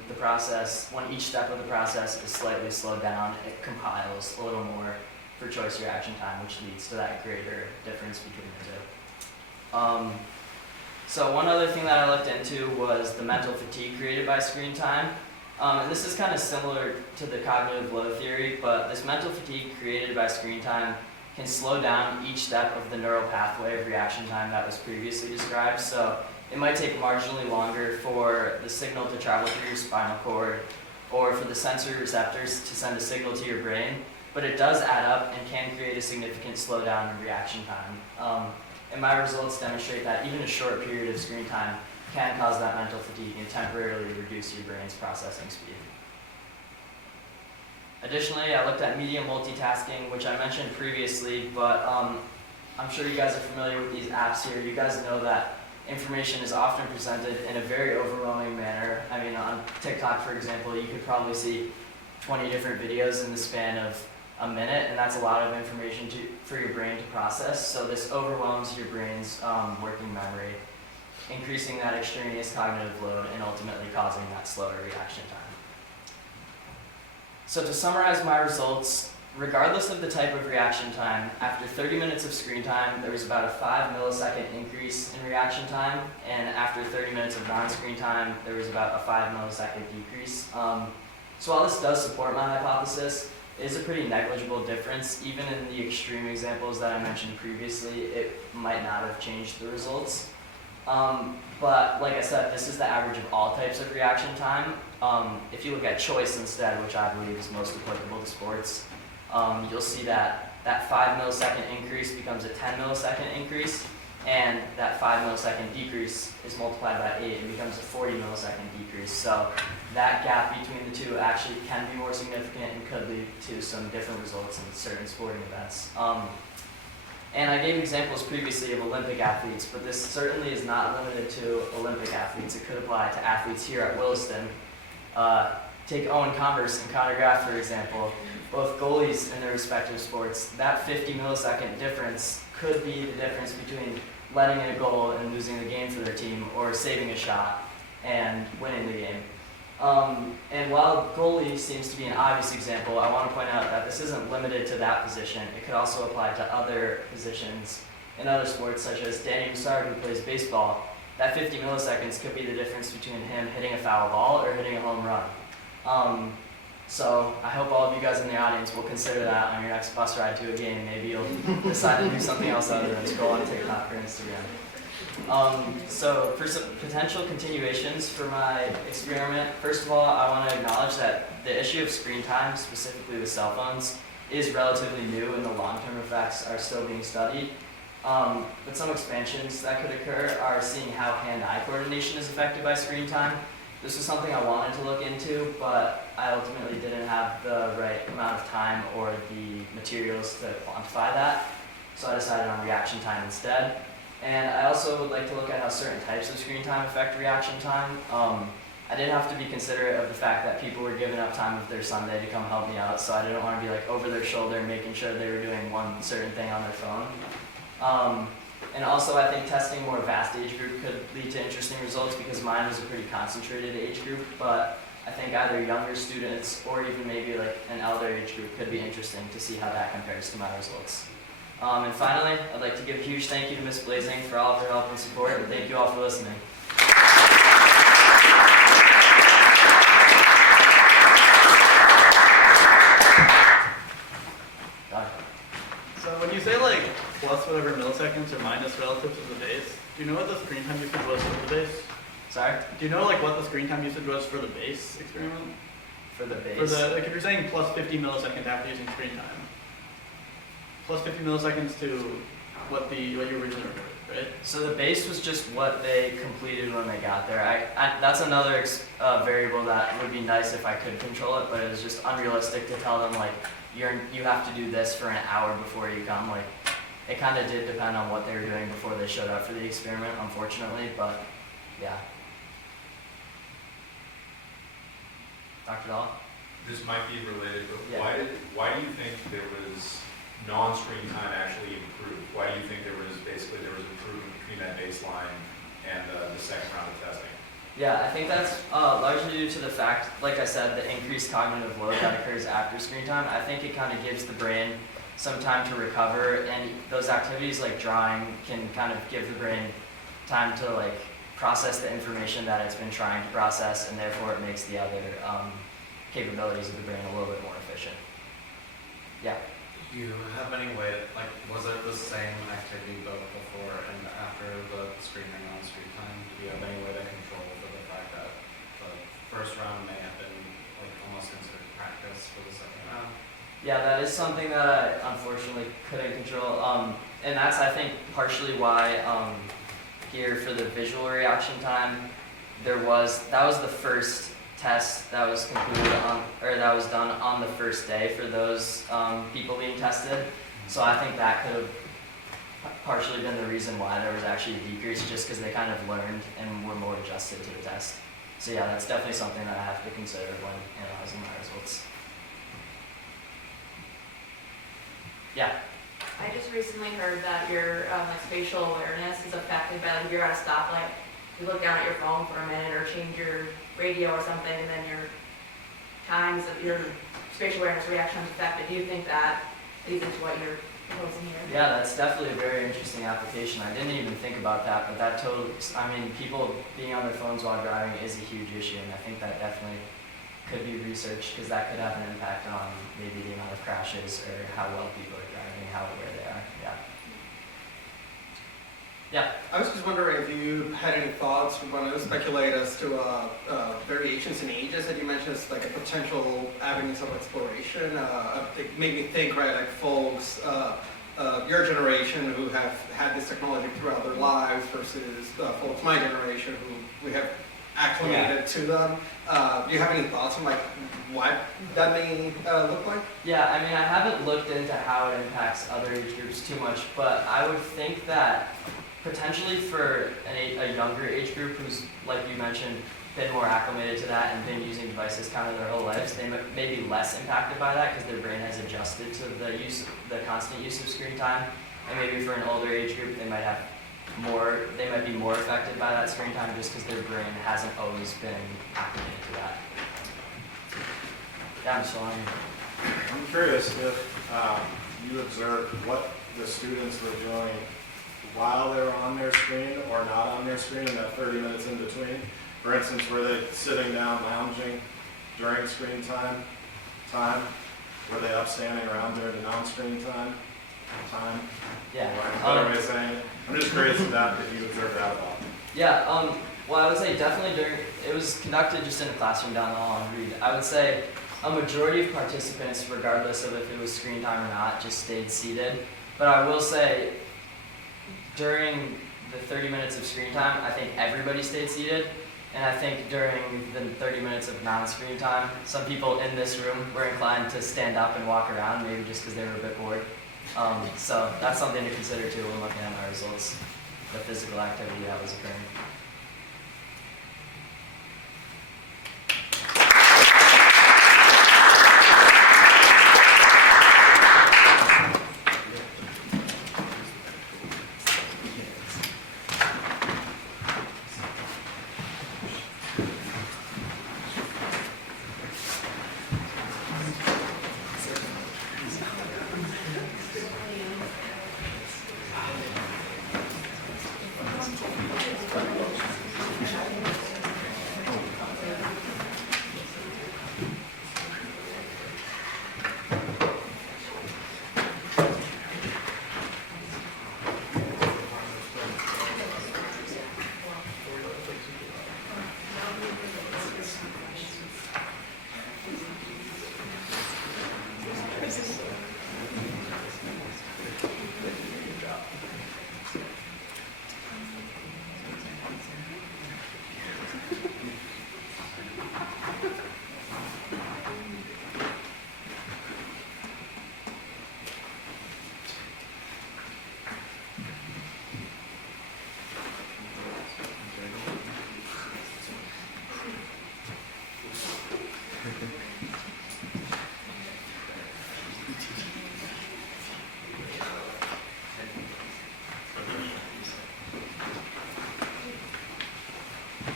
each step of the process is slightly slowed down, it compiles a little more for choice reaction time, which leads to that greater difference between the two. So one other thing that I looked into was the mental fatigue created by screen time. And this is kind of similar to the cognitive load theory, but this mental fatigue created by screen time can slow down each step of the neural pathway of reaction time that was previously described. So it might take marginally longer for the signal to travel through your spinal cord or for the sensory receptors to send a signal to your brain, but it does add up and can create a significant slowdown in reaction time. And my results demonstrate that even a short period of screen time can cause that mental fatigue and temporarily reduce your brain's processing speed. Additionally, I looked at medium multitasking, which I mentioned previously, but I'm sure you guys are familiar with these apps here. You guys know that information is often presented in a very overwhelming manner. I mean, on TikTok, for example, you could probably see 20 different videos in the span of a minute, and that's a lot of information for your brain to process. So this overwhelms your brain's working memory, increasing that extraneous cognitive load and ultimately causing that slower reaction time. So to summarize my results, regardless of the type of reaction time, after 30 minutes of screen time, there was about a 5 millisecond increase in reaction time, and after 30 minutes of non-screen time, there was about a 5 millisecond decrease. So while this does support my hypothesis, it is a pretty negligible difference. Even in the extreme examples that I mentioned previously, it might not have changed the results. But like I said, this is the average of all types of reaction time. If you look at choice instead, which I believe is most applicable to sports, you'll see that that 5 millisecond increase becomes a 10 millisecond increase, and that 5 millisecond decrease is multiplied by 8 and becomes a 40 millisecond decrease. So that gap between the two actually can be more significant and could lead to some different results in certain sporting events. And I gave examples previously of Olympic athletes, but this certainly is not limited to Olympic athletes. It could apply to athletes here at Williston. Take Owen Converse and Connor Graff, for example. Both goalies in their respective sports, that 50 millisecond difference could be the difference between letting in a goal and losing the game for their team, or saving a shot and winning the game. And while goalie seems to be an obvious example, I want to point out that this isn't limited to that position. It could also apply to other positions in other sports, such as Danny Broussard, who plays baseball. That 50 milliseconds could be the difference between him hitting a foul ball or hitting a home run. So I hope all of you guys in the audience will consider that on your next bus ride to a game. Maybe you'll decide to do something else other than scroll on TikTok or Instagram. So for some potential continuations for my experiment, first of all, I want to acknowledge that the issue of screen time, specifically with cell phones, is relatively new and the long-term effects are still being studied. But some expansions that could occur are seeing how hand-eye coordination is affected by screen time. This was something I wanted to look into, but I ultimately didn't have the right amount of time or the materials to quantify that, so I decided on reaction time instead. And I also would like to look at how certain types of screen time affect reaction time. I did have to be considerate of the fact that people were giving up time of their Sunday to come help me out, so I didn't want to be like over their shoulder making sure they were doing one certain thing on their phone. And also I think testing a more vast age group could lead to interesting results, because mine was a pretty concentrated age group, but I think either younger students or even maybe like an elder age group could be interesting to see how that compares to my results. And finally, I'd like to give a huge thank you to Ms. Blazing for all of her help and support, and thank you all for listening. So when you say like plus whatever milliseconds or minus relative to the base, do you know what the screen time usage was for the base? Sorry? Do you know like what the screen time usage was for the base experiment? For the base? For the, like if you're saying plus 50 milliseconds after using screen time, plus 50 milliseconds to what you originally recorded, right? So the base was just what they completed when they got there. That's another variable that would be nice if I could control it, but it was just unrealistic to tell them like you have to do this for an hour before you come. Like it kind of did depend on what they were doing before they showed up for the experiment, unfortunately. But yeah. Dr. Dahl? This might be related, but Yeah. why do you think there was non-screen time actually improved? Why do you think there was improvement between that baseline and the second round of testing? Yeah, I think that's largely due to the fact, like I said, the increased cognitive load that occurs after screen time. I think it kind of gives the brain some time to recover, and those activities like drawing can kind of give the brain time to like process the information that it's been trying to process, and therefore it makes the other capabilities of the brain a little bit more efficient. Yeah. Do you have any way, like, was it the same activity both before and after the screening on screen time? Do you have any way to control for the fact that the first round may have been like almost considered practice for the second round? Yeah, that is something that I unfortunately couldn't control. And that's, I think, partially why here for the visual reaction time, that was the first test that was concluded that was done on the first day for those people being tested. So I think that could have partially been the reason why there was actually a decrease, just because they kind of learned and were more adjusted to the test. So yeah, that's definitely something that I have to consider when analyzing my results. Yeah. I just recently heard that your like spatial awareness is affected by like if you're at a stoplight, you look down at your phone for a minute or change your radio or something, and then your times of your spatial awareness reaction is affected. Do you think that leads into what you're proposing here? Yeah, that's definitely a very interesting application. I didn't even think about that, but that totally, I mean, people being on their phones while driving is a huge issue, and I think that definitely could be researched, because that could have an impact on maybe the amount of crashes or how well people are driving, how aware they are. Yeah. Yeah. I was just wondering if you had any thoughts. We want to speculate as to variations in ages that you mentioned as like a potential avenues of exploration. It made me think, right, like folks, your generation who have had this technology throughout their lives versus folks my generation who we have acclimated to them. Do you have any thoughts on like what that may look like? Yeah, I mean, I haven't looked into how it impacts other age groups too much, but I would think that potentially for a younger age group who's, like you mentioned, been more acclimated to that and been using devices kind of their whole lives, they may be less impacted by that because their brain has adjusted to the constant use of screen time. And maybe for an older age group, they might be more affected by that screen time just because their brain hasn't always been acclimated to that. Yeah, I'm still on here. I'm curious if you observed what the students were doing while they were on their screen or not on their screen in that 30 minutes in between. For instance, were they sitting down lounging during screen time? Were they upstanding around during the non-screen time? Yeah. Better way of saying it. I'm just curious about if you observed that at all. Yeah, well, I would say definitely it was conducted just in a classroom down the hall in Reed. I would say a majority of participants, regardless of if it was screen time or not, just stayed seated. But I will say, during the 30 minutes of screen time, I think everybody stayed seated. And I think during the 30 minutes of non-screen time, some people in this room were inclined to stand up and walk around, maybe just because they were a bit bored. So that's something to consider too when looking at my results, the physical activity that was occurring.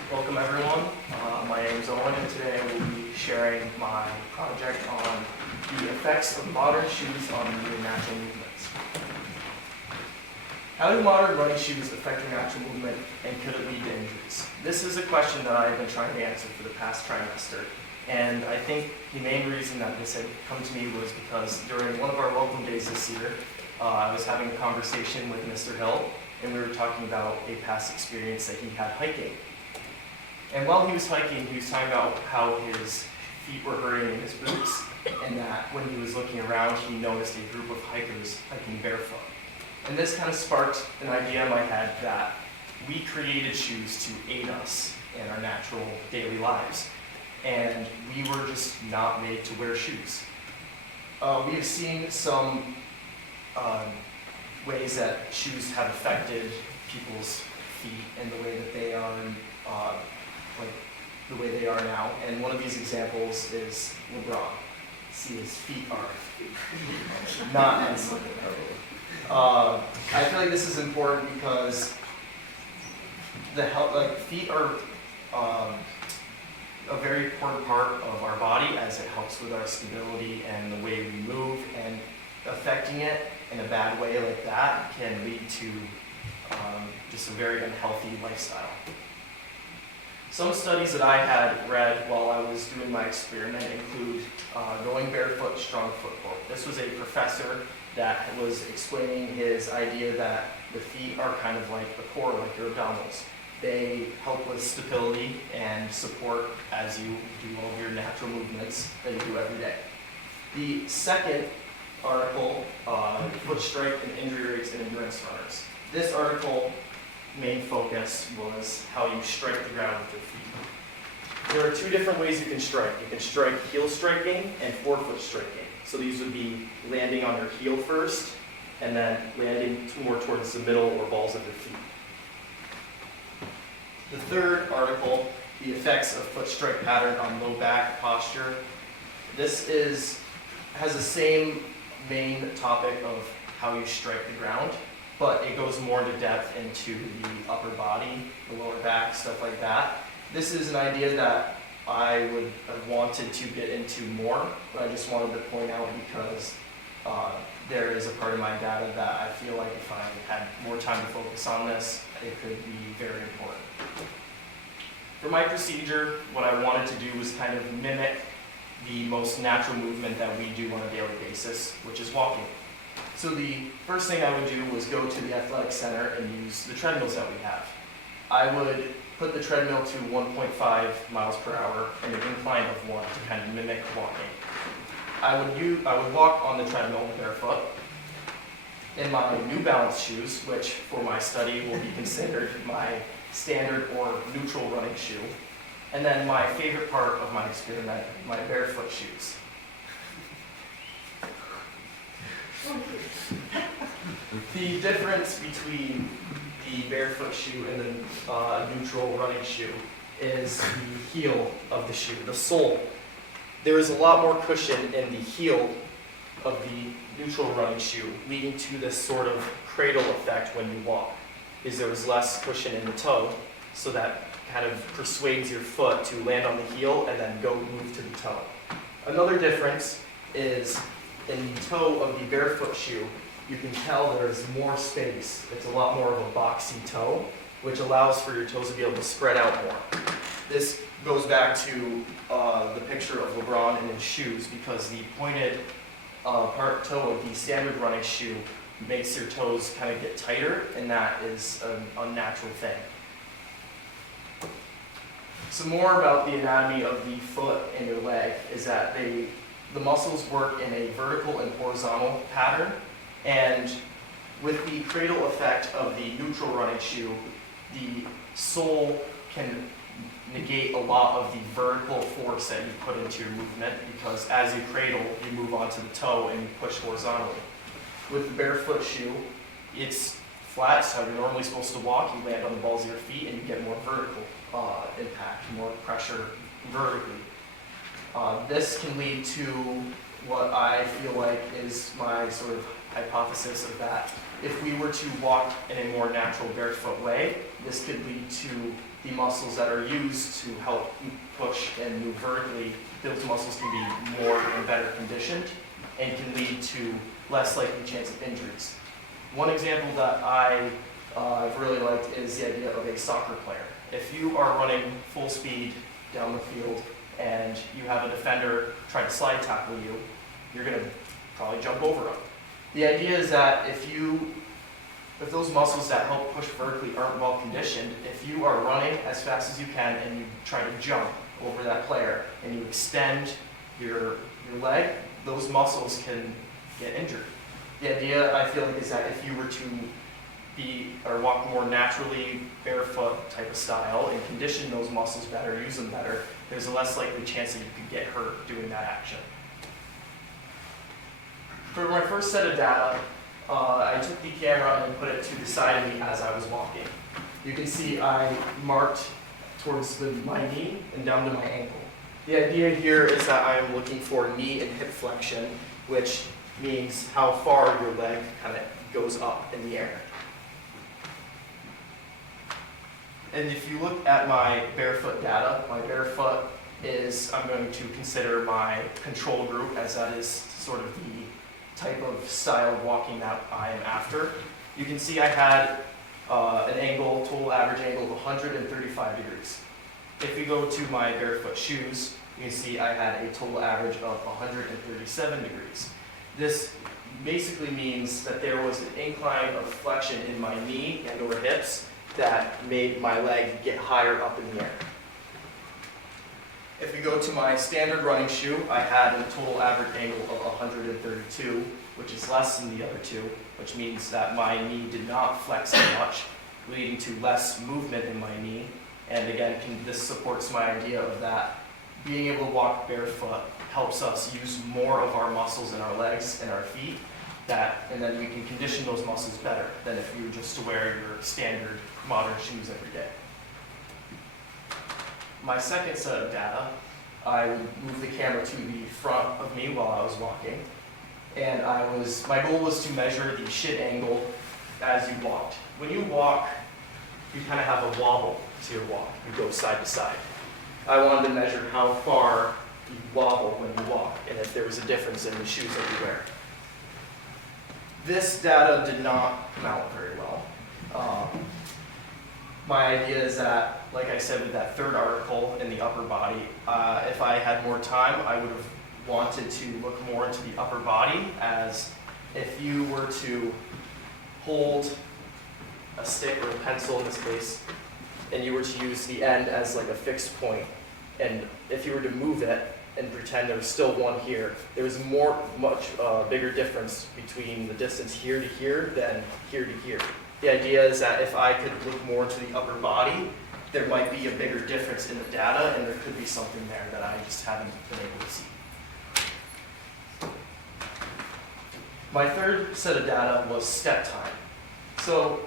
Welcome everyone. My name is Owen and today I will be sharing my project on the effects of modern shoes on your natural movements. How do modern running shoes affect your natural movement and could it lead to injuries? This is a question that I have been trying to answer for the past trimester. And I think the main reason that this had come to me was because during one of our welcome days this year, I was having a conversation with Mr. Hill and we were talking about a past experience that he had hiking. And while he was hiking, he was talking about how his feet were hurting in his boots, and that when he was looking around, he noticed a group of hikers hiking barefoot. And this kind of sparked an idea in my head that we created shoes to aid us in our natural daily lives, and we were just not made to wear shoes. We have seen some ways that shoes have affected people's feet and the way that they are like the way they are now. And one of these examples is LeBron. See, his feet are not as I feel like this is important because feet are a very important part of our body as it helps with our stability and the way we move, and affecting it in a bad way like that can lead to just a very unhealthy lifestyle. Some studies that I had read while I was doing my experiment include going barefoot, strong foothold. This was a professor that was explaining his idea that The feet are kind of like the core, like your abdominals. They help with stability and support as you do all of your natural movements that you do every day. The second article, foot strike and injury rates in endurance runners. This article main focus was how you strike the ground with your feet. There are two different ways you can strike. You can strike heel striking and forefoot striking. So these would be landing on your heel first, and then landing more towards the middle or balls of your feet. The third article, the effects of foot strike pattern on low back posture. This has the same main topic of how you strike the ground, but it goes more into depth into the upper body, the lower back, stuff like that. This is an idea that I would have wanted to get into more, but I just wanted to point out because there is a part of my data that I feel like if I had more time to focus on this, it could be very important. For my procedure, what I wanted to do was kind of mimic the most natural movement that we do on a daily basis, which is walking. So the first thing I would do was go to the athletic center and use the treadmills that we have. I would put the treadmill to 1.5 miles per hour and an incline of 1 to kind of mimic walking. I would walk on the treadmill barefoot in my New Balance shoes, which for my study will be considered my standard or neutral running shoe. And then my favorite part of my experiment, my barefoot shoes. The difference between the barefoot shoe and the neutral running shoe is the heel of the shoe, the sole. There is a lot more cushion in the heel of the neutral running shoe, leading to this sort of cradle effect when you walk. Is there is less cushion in the toe, so that kind of persuades your foot to land on the heel and then go move to the toe. Another difference is in the toe of the barefoot shoe, you can tell there's more space. It's a lot more of a boxy toe, which allows for your toes to be able to spread out more. This goes back to the picture of LeBron in his shoes, because the pointed part toe of the standard running shoe makes your toes kind of get tighter, and that is an unnatural thing. Some more about the anatomy of the foot and your leg is that the muscles work in a vertical and horizontal pattern, and with the cradle effect of the neutral running shoe, the sole can negate a lot of the vertical force that you put into your movement, because as you cradle, you move onto the toe and you push horizontally. With the barefoot shoe, it's flat, so you're normally supposed to walk, you land on the balls of your feet and you get more vertical impact, more pressure vertically. This can lead to what I feel like is my sort of hypothesis of that. If we were to walk in a more natural barefoot way, this could lead to the muscles that are used to help push and move vertically. Those muscles can be more and better conditioned and can lead to less likely chance of injuries. One example that I've really liked is the idea of a soccer player. If you are running full speed down the field and you have a defender try to slide tackle you, you're going to probably jump over them. The idea is that if those muscles that help push vertically aren't well conditioned, if you are running as fast as you can and you try to jump over that player and you extend your leg, those muscles can get injured. The idea, I feel like, is that if you were to walk more naturally barefoot type of style and condition those muscles better, use them better, there's a less likely chance that you could get hurt doing that action. For my first set of data, I took the camera and put it to the side of me as I was walking. You can see I marked towards my knee and down to my ankle. The idea here is that I'm looking for knee and hip flexion, which means how far your leg kind of goes up in the air. And if you look at my barefoot data, my barefoot is, I'm going to consider my control group, as that is sort of the type of style of walking that I am after. You can see I had an angle, total average angle of 135 degrees. If you go to my barefoot shoes, you can see I had a total average of 137 degrees. This basically means that there was an incline of flexion in my knee and or hips that made my leg get higher up in the air. If we go to my standard running shoe, I had a total average angle of 132, which is less than the other two, which means that my knee did not flex as much, leading to less movement in my knee. And again, this supports my idea of that being able to walk barefoot helps us use more of our muscles in our legs and our feet, and then we can condition those muscles better than if you were just to wear your standard modern shoes every day. My second set of data, I would move the camera to the front of me while I was walking, and my goal was to measure the shin angle as you walked. When you walk, you kind of have a wobble to your walk. You go side to side. I wanted to measure how far you wobble when you walk, and if there was a difference in the shoes that you wear. This data did not come out very well. My idea is that, like I said with that third article in the upper body, if I had more time, I would have wanted to look more into the upper body, as if you were to hold a stick or a pencil in this case, and you were to use the end as like a fixed point, and if you were to move it and pretend there was still one here, there was much bigger difference between the distance here to here than here to here. The idea is that if I could look more into the upper body, there might be a bigger difference in the data, and there could be something there that I just haven't been able to see. My third set of data was step time. So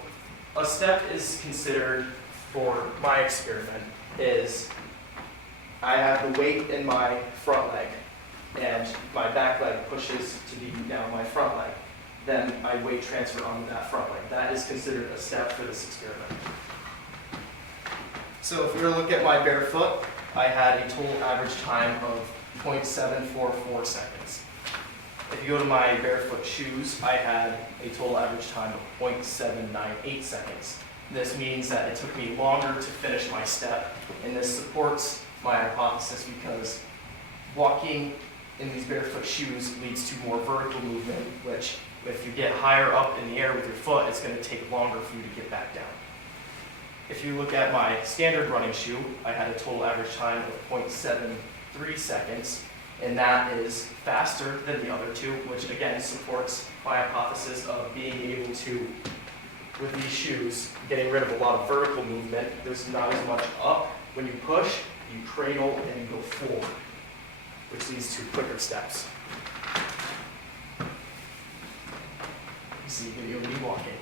a step is considered, for my experiment, is I have the weight in my front leg, and my back leg pushes to be now my front leg. Then I weight transfer onto that front leg. That is considered a step for this experiment. So if we were to look at my barefoot, I had a total average time of 0.744 seconds. If you go to my barefoot shoes, I had a total average time of 0.798 seconds. This means that it took me longer to finish my step, and this supports my hypothesis because walking in these barefoot shoes leads to more vertical movement, which if you get higher up in the air with your foot, it's going to take longer for you to get back down. If you look at my standard running shoe, I had a total average time of 0.73 seconds, and that is faster than the other two, which again supports my hypothesis of being able to, with these shoes, getting rid of a lot of vertical movement. There's not as much up. When you push, you cradle and you go forward, which leads to quicker steps. You see a video of me walking.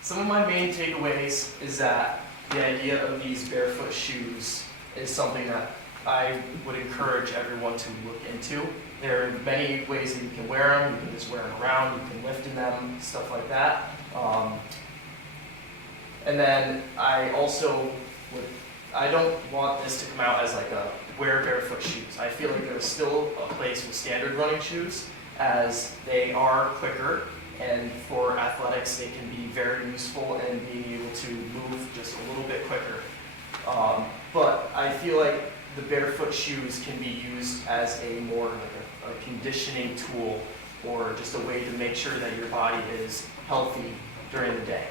Some of my main takeaways is that the idea of these barefoot shoes is something that I would encourage everyone to look into. There are many ways that you can wear them. You can just wear them around, you can lift in them, stuff like that. And then I don't want this to come out as like a wear barefoot shoes. I feel like there's still a place with standard running shoes, as they are quicker, and for athletics they can be very useful in being able to move just a little bit quicker. But I feel like the barefoot shoes can be used as a more like a conditioning tool, or just a way to make sure that your body is healthy during the day.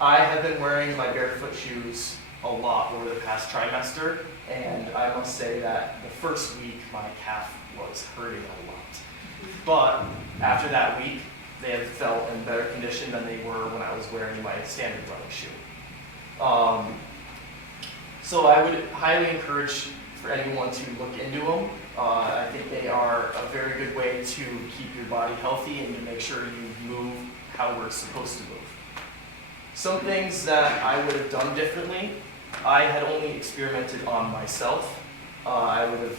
I have been wearing my barefoot shoes a lot over the past trimester, and I must say that the first week my calf was hurting a lot. But after that week, they have felt in better condition than they were when I was wearing my standard running shoe. So I would highly encourage for anyone to look into them. I think they are a very good way to keep your body healthy and to make sure you move how we're supposed to move. Some things that I would have done differently, I had only experimented on myself. I would have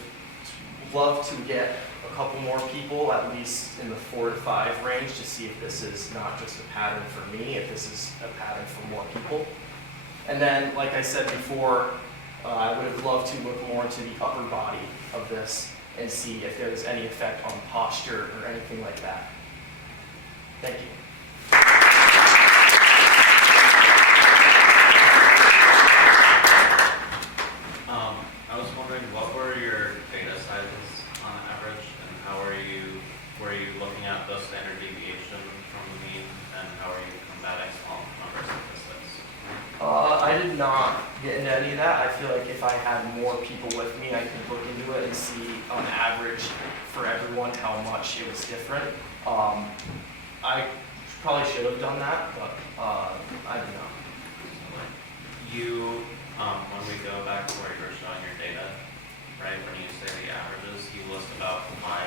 loved to get a couple more people, at least in the 4 to 5 range, to see if this is not just a pattern for me, if this is a pattern for more people. And then, like I said before, I would have loved to look more into the upper body of this and see if there's any effect on posture or anything like that. Thank you. get into any of that. I feel like if I had more people with me, I could look into it and see on average for everyone how much it was different. I probably should have done that, but I don't know. You, when we go back to where you were showing your data, right, when you say the averages, you list about 5,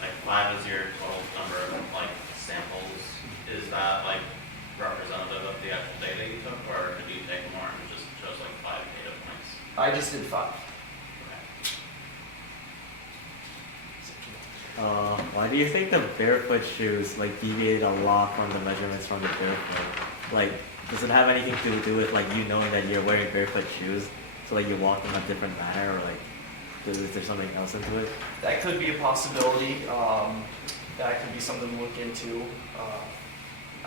like 5 is your total number of like samples. Is that like representative of the actual data you took, or did you take more and it just shows like 5 data points? I just did 5. Why do you think the barefoot shoes like deviate a lot from the measurements from the barefoot? Like, does it have anything to do with like you knowing that you're wearing barefoot shoes, so like you walk in a different manner, or like is there something else into it? That could be a possibility. That could be something to look into.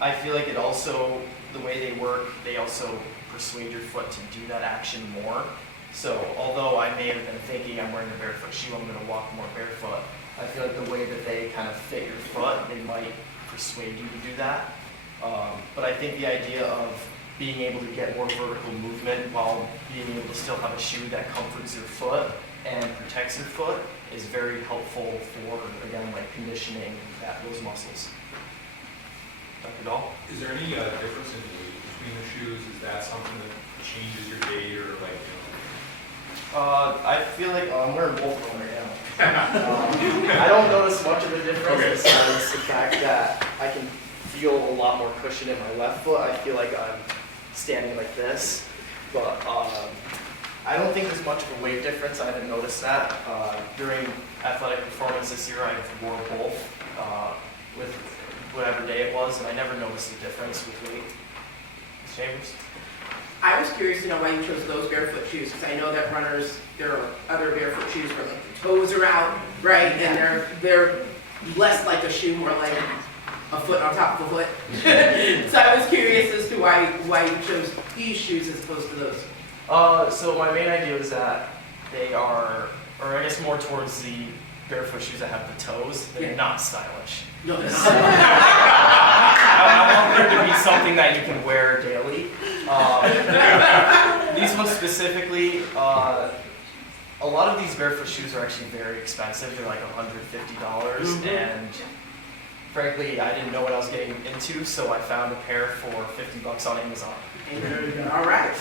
I feel like it also, the way they work, they also persuade your foot to do that action more. So although I may have been thinking I'm wearing a barefoot shoe, I'm going to walk more barefoot, I feel like the way that they kind of fit your foot, they might persuade you to do that. But I think the idea of being able to get more vertical movement while being able to still have a shoe that comforts your foot and protects your foot is very helpful for, again, like conditioning those muscles. Dr. Dahl? Is there any difference in weight between the shoes? Is that something that changes your gait or like, I feel like I'm wearing both of them right now. I don't notice much of a difference besides the fact that I can feel a lot more cushion in my left foot. I feel like I'm standing like this, but I don't think there's much of a weight difference. I haven't noticed that. During athletic performance this year, I wore both with whatever day it was, and I never noticed a difference with weight. Ms. Chambers? I was curious to know why you chose those barefoot shoes, because I know that runners, there are other barefoot shoes where like the toes are out, right? And they're less like a shoe, more like a foot on top of a foot. So I was curious as to why you chose these shoes as opposed to those. So my main idea was that they are, or I guess more towards the barefoot shoes that have the toes. They're not stylish. No, they're not. I want there to be something that you can wear daily. These ones specifically, a lot of these barefoot shoes are actually very expensive. They're like $150, and frankly, I didn't know what I was getting into, so I found a pair for $50 on Amazon. All right.